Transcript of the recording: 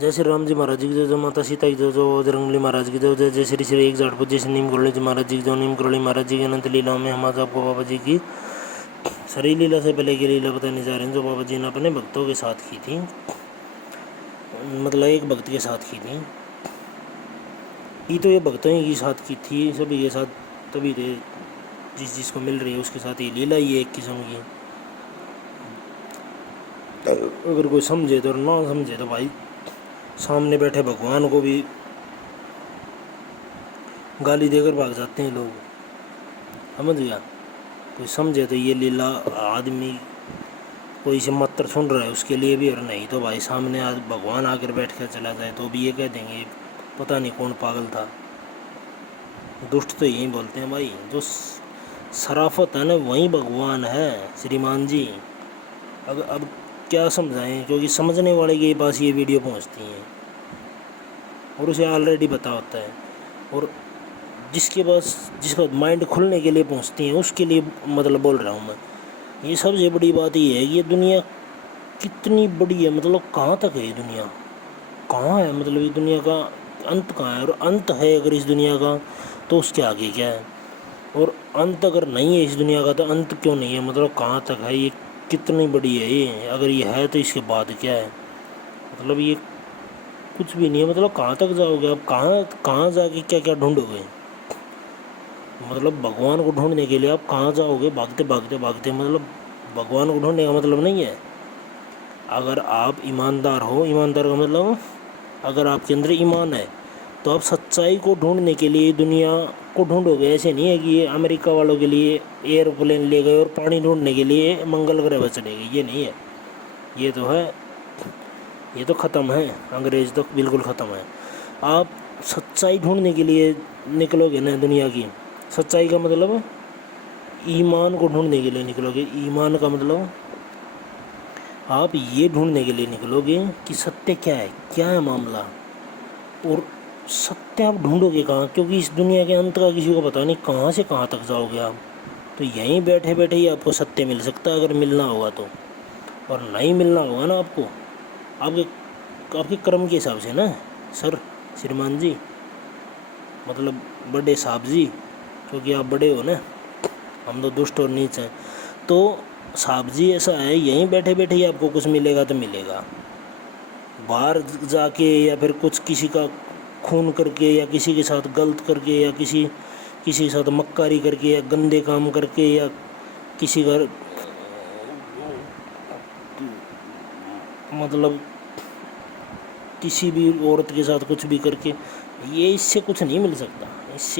जय श्री राम जी महाराज जी की जय, माता सीता की जय, बजरंगबली महाराज की जय, जय श्री श्री एक झाटपुर जय श्री नीम करोली जी महाराज जी की जय। नीम करोली महाराज जी की अनंत लीलाओं में हम आज आपको बाबा जी की सरी लीला से पहले की लीला बताने जा रहे हैं, जो बाबा जी ने अपने भक्तों के साथ की थी। मतलब एक भक्त के साथ की थी, ये तो ये भक्तों ही के साथ की थी, सभी के साथ तभी थे। जिस जिसको मिल रही है उसके साथ ये लीला ही है एक किस्म की। अगर कोई समझे तो और ना समझे तो भाई सामने बैठे भगवान को भी गाली देकर भाग जाते हैं लोग, समझ गया। कोई समझे तो ये लीला आदमी कोई से मत्र सुन रहा है उसके लिए भी, और नहीं तो भाई सामने आज भगवान आकर बैठ कर चला जाए तो भी ये कह देंगे पता नहीं कौन पागल था। दुष्ट तो यही बोलते हैं भाई, जो शराफत है ना वही भगवान है श्रीमान जी। अब क्या समझाएं, क्योंकि समझने वाले के पास ये वीडियो पहुंचती हैं और उसे ऑलरेडी पता होता है, और जिसका माइंड खुलने के लिए पहुंचती हैं उसके लिए मतलब बोल रहा हूँ मैं। ये सबसे बड़ी बात ये है कि ये दुनिया कितनी बड़ी है, मतलब कहाँ तक है ये दुनिया, कहाँ है, मतलब ये दुनिया का अंत कहाँ है, और अंत है अगर इस दुनिया का तो उसके आगे क्या है, और अंत अगर नहीं है इस दुनिया का तो अंत क्यों नहीं है, मतलब कहाँ तक है, ये कितनी बड़ी है ये, अगर ये है तो इसके बाद क्या है, मतलब ये कुछ भी नहीं है। मतलब कहाँ तक जाओगे आप, कहाँ कहाँ जाके क्या क्या ढूंढोगे, मतलब भगवान को ढूंढने के लिए आप कहाँ जाओगे, भागते भागते भागते, मतलब भगवान को ढूंढने का मतलब नहीं है। अगर आप ईमानदार हो, ईमानदार का मतलब अगर आपके अंदर ईमान है तो आप सच्चाई को ढूंढने के लिए दुनिया को ढूंढोगे। ऐसे नहीं है कि ये अमेरिका वालों के लिए एयरप्लेन ले गए और पानी ढूंढने के लिए मंगल ग्रह पर चले गए, ये नहीं है। ये तो है, ये तो ख़त्म है, अंग्रेज़ तो बिल्कुल ख़त्म है। आप सच्चाई ढूंढने के लिए निकलोगे ना दुनिया की, सच्चाई का मतलब ईमान को ढूंढने के लिए निकलोगे। ईमान का मतलब आप ये ढूंढने के लिए निकलोगे कि सत्य क्या है मामला, और सत्य आप ढूंढोगे कहाँ, क्योंकि इस दुनिया के अंत का किसी को पता नहीं, कहाँ से कहाँ तक जाओगे आप। तो यहीं बैठे बैठे ही आपको सत्य मिल सकता है अगर मिलना होगा तो, और नहीं मिलना होगा ना आपको आपके कर्म के हिसाब से ना सर, श्रीमान जी, मतलब बड़े साहब जी, क्योंकि आप बड़े हो ना, हम तो दुष्ट और नीच हैं। तो साहब जी ऐसा है, यहीं बैठे बैठे ही आपको कुछ मिलेगा तो मिलेगा, बाहर जाके या फिर कुछ किसी का खून करके या किसी के साथ गलत करके या किसी के साथ मक्कारी करके या गंदे काम करके या किसी का मतलब किसी भी औरत के साथ कुछ भी करके, ये इससे कुछ नहीं मिल सकता। इससे